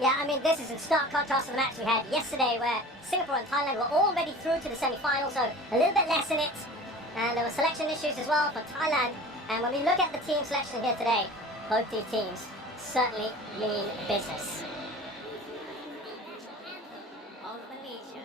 Yeah, I mean, this is in stark contrast to the match we had yesterday where Singapore and Thailand were already through to the semi-final, so a little bit less in it. And there were selection issues as well for Thailand. And when we look at the team selection here today, both these teams certainly mean business. Of Malaysia.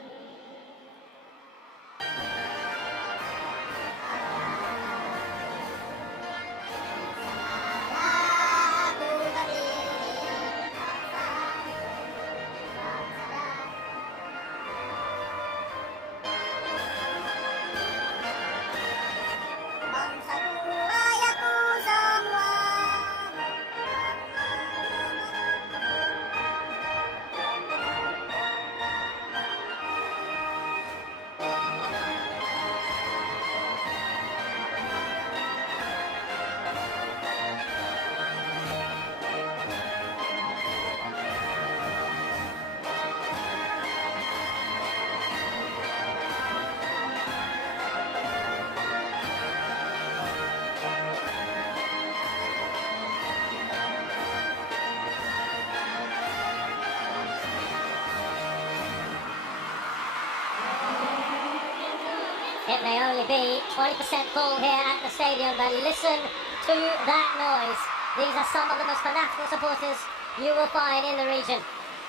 It may only be 20% full here at the stadium, but listen to that noise. These are some of the most fanatical supporters you will find in the region.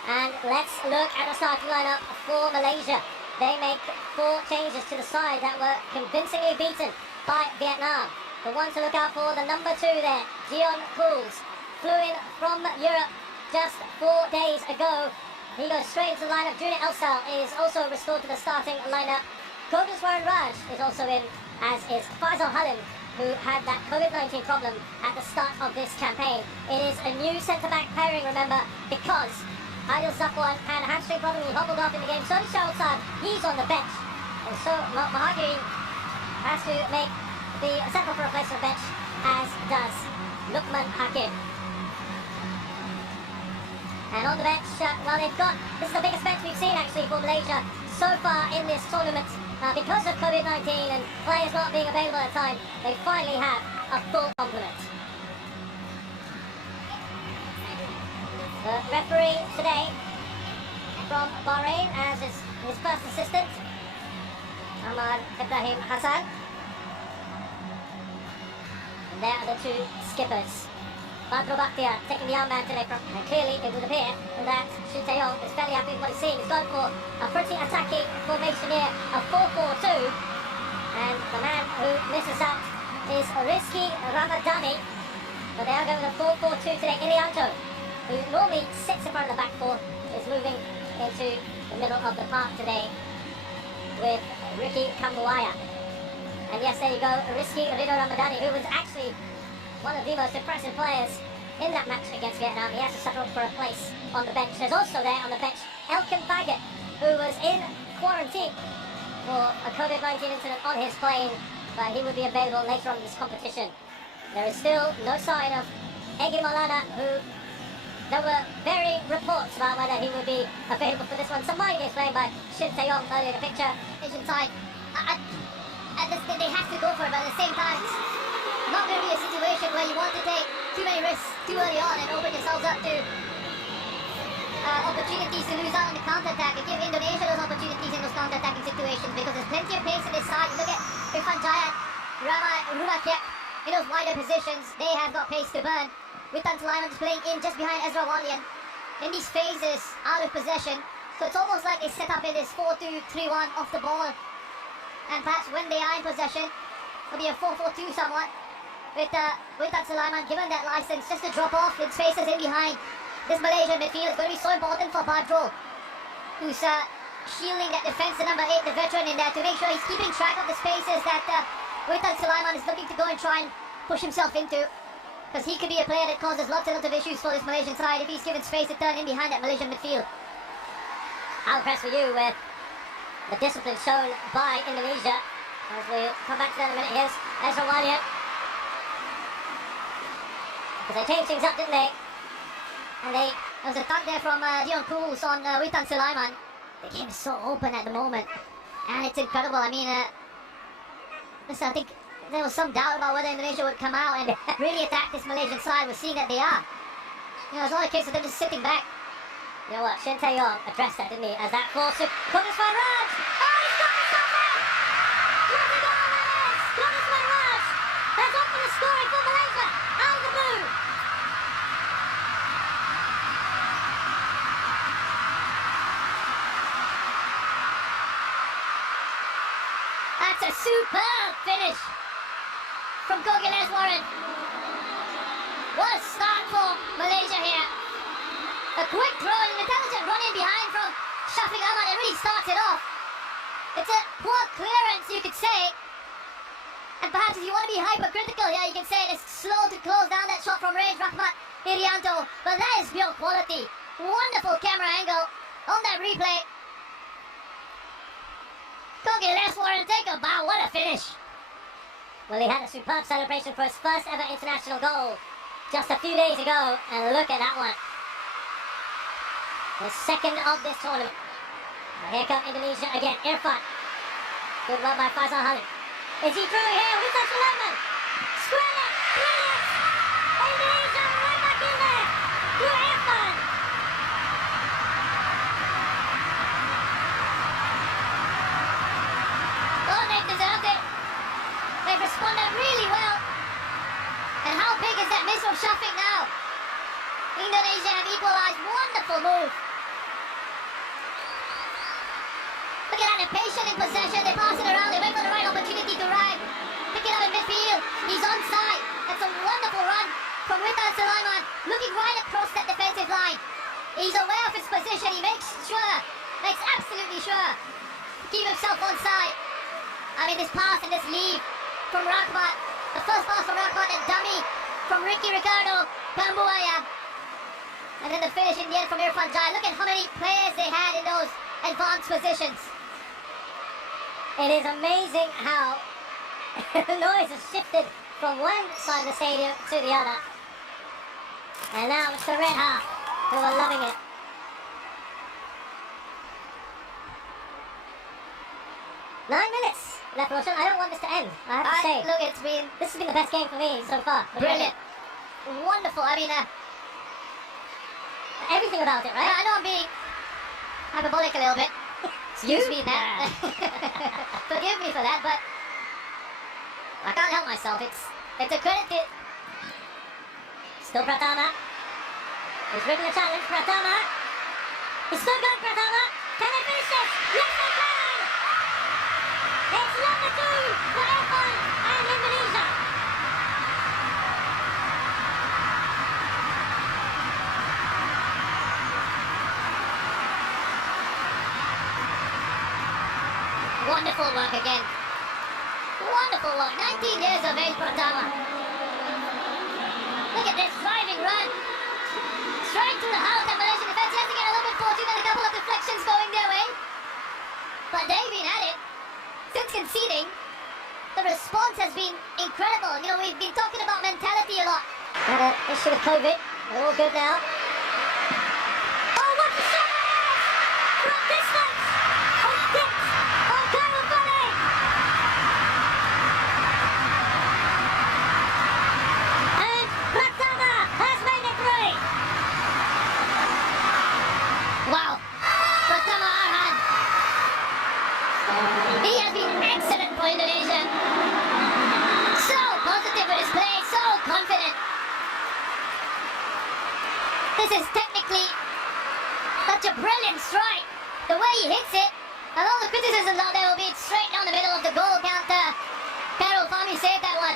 And let's look at the starting lineup for Malaysia. They make 4 changes to the side that were convincingly beaten by Vietnam. The one to look out for, the number 2 there, Dion Cools, flew in from Europe just 4 days ago. He goes straight into the lineup. Junior Elsal is also restored to the starting lineup. Kodaswaran Raj is also in, as is Faisal Halim, who had that COVID-19 problem at the start of this campaign. It is a new centre-back pairing, remember, because Adil Zafwan had a hamstring problem. He hobbled off in the game. So did Shaul Saad. He's on the bench. And so Mahagiri has to make the central for replacement bench, as does Lukman Hakim. And on the bench, well, they've got, this is the biggest bench we've seen actually for Malaysia so far in this tournament. Because of COVID-19 and players not being available at the time, they finally have a full complement. The referee today from Bahrain as his first assistant, Ahmad Ibrahim Hassan. And there are the 2 skippers. Badro Bakhtiar taking the armband today from, and clearly it would appear that Shin Tae-yong is fairly happy with what he's seeing. He's gone for a pretty attacking formation here, a 4-4-2. And the man who misses out is Rizky Ramadani. But they are going with a 4-4-2 today. Ilianto, who normally sits in front of the back 4, is moving into the middle of the park today with Ricky Kambuaya. And yes, there you go, Rizky Ramadani, who was actually one of the most impressive players in that match against Vietnam. He has to settle for a place on the bench. There's also there on the bench Elkin Baggett, who was in quarantine for a COVID-19 incident on his plane, but he will be available later on in this competition. There is still no sign of Egi Maulana, who there were varying reports about whether he would be available for this one. Some mind games played by Shin Tae-yong earlier in the picture. Asian side, they have to go for it, but at the same time, it's not going to be a situation where you want to take too many risks too early on and open yourselves up to opportunities to lose out on the counter-attack and give Indonesia those opportunities in those counter-attacking situations, because there's plenty of pace in this side. You look at Irfan Jayat, Rumakiep in those wider positions. They have got pace to burn. Witan Sulaiman's playing in just behind Ezra Walian in these phases out of possession. So it's almost like they set up in this 4-2-3-1 off the ball. And perhaps when they are in possession, it'll be a 4-4-2 somewhat, with Witan Sulaiman given that license just to drop off in spaces in behind. This Malaysian midfield is going to be so important for Badro, who's shielding that defence, the number 8, the veteran in there, to make sure he's keeping track of the spaces that Witan Sulaiman is looking to go and try and push himself into. Because he could be a player that causes lots and lots of issues for this Malaysian side if he's given space to turn in behind that Malaysian midfield. I'll press for you with the discipline shown by Indonesia. As we come back to that in a minute, here's Ezra Walian. Because they changed things up, didn't they? And there was a dunk there from Dion Cools on Witan Sulaiman. The game is so open at the moment. And it's incredible. I mean, listen, I think there was some doubt about whether Indonesia would come out and really attack this Malaysian side. We're seeing that they are. You know, it's not a case of them just sitting back. You know what, Shin Tae-yong addressed that, didn't he? As that falls to Kogisman Raj! Oh, he's got the shot there! What a goal that is! Kogisman Raj has opened the scoring for Malaysia out of the blue! That's a superb finish from Kogisman. What a start for Malaysia here. A quick throw and an intelligent run in behind from Shafiq Ahmad and really starts it off. It's a poor clearance, you could say. And perhaps if you want to be hypercritical here, you can say it's slow to close down that shot from range, Rahmat Irianto. But that is pure quality. Wonderful camera angle on that replay. Kogisman, take a bow. What a finish. Well, he had a superb celebration for his first ever international goal just a few days ago. And look at that one. The second of this tournament. Now here come Indonesia again. Irfan. Good work by Faisal Halim. Is he through here with the Sulaiman? Square left. Brilliant. Indonesia right back in there. Through Irfan. Oh, they've deserved it. They've responded really well. And how big is that miss from Shafiq now? Indonesia have equalized. Wonderful move. Look at that, they're patient in possession, they pass it around, they wait for the right opportunity to ride. Pick it up in midfield, he's onside. That's a wonderful run from Witan Sulaiman, looking right across that defensive line. He's aware of his position, he makes absolutely sure to keep himself onside. I mean, this pass and this lead from Rahmat, the first pass from Rahmat and dummy from Ricky Ricardo Kambuaya. And then the finish in the end from Irfan Jai. Look at how many players they had in those advanced positions. It is amazing how the noise has shifted from one side of the stadium to the other. And now it's the red half who are loving it. Nine minutes left, Roshan. I don't want this to end, I have to say. Look, This has been the best game for me so far. brilliant. Wonderful. I mean, Everything about it, right? I know I'm being hyperbolic a little bit. Excuse me that. Forgive me for that, but I can't help myself. It's a credit to... Still Pratama. He's ridden the challenge. Pratama. He's still going, Pratama. Can they finish this? Yes, they can! It's number 2 for Irfan and Indonesia. Wonderful work again. Wonderful work. 19 years of age, Pratama. Look at this driving run. Straight through the house of Malaysian defense. He has to get a little bit fortunate, a couple of deflections going their way. But they've been at it. Since conceding, the response has been incredible. You know, we've been talking about mentality a lot. Had an issue with COVID. They're all good now. Oh, what a shot! From distance! Oh, dipped! Oh, Kyle Bunny! And Pratama has made it 3! Wow. Pratama Arhan. He has been excellent for Indonesia. So positive with his play, so confident. This is technically such a brilliant strike. The way he hits it, and all the criticisms out there will be straight down the middle of the goal counter. Carol Fami saved that one.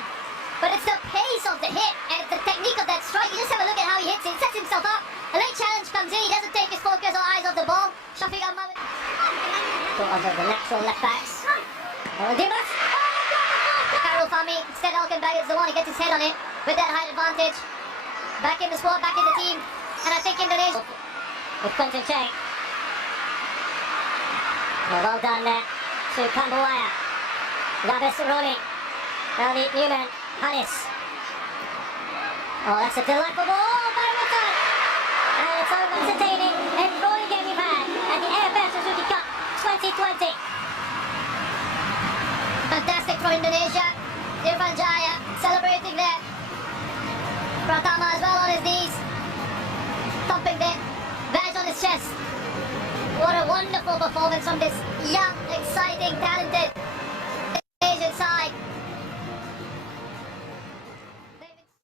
But it's the pace of the hit, and it's the technique of that strike. You just have a look at how he hits it. He sets himself up. A late challenge comes in. He doesn't take his focus or eyes off the ball. Shafiq Ahmad. Put onto the natural left backs. Dimas. Carol Fami, instead Alkenberg is the one who gets his head on it with that height advantage. Back in the squad, back in the team. And I think Indonesia... With Quentin Cheng. Well done there to Kambuaya. Labis Roni. Rani Newman. Hannes. Oh, that's a delightful ball by Witan. And it's over to Taney. A drawing game we've had at the AFF Suzuki Cup 2020. Fantastic for Indonesia. Irfan Jaya celebrating there. Pratama as well on his knees. Thumping there. Badge on his chest. What a wonderful performance from this young, exciting, talented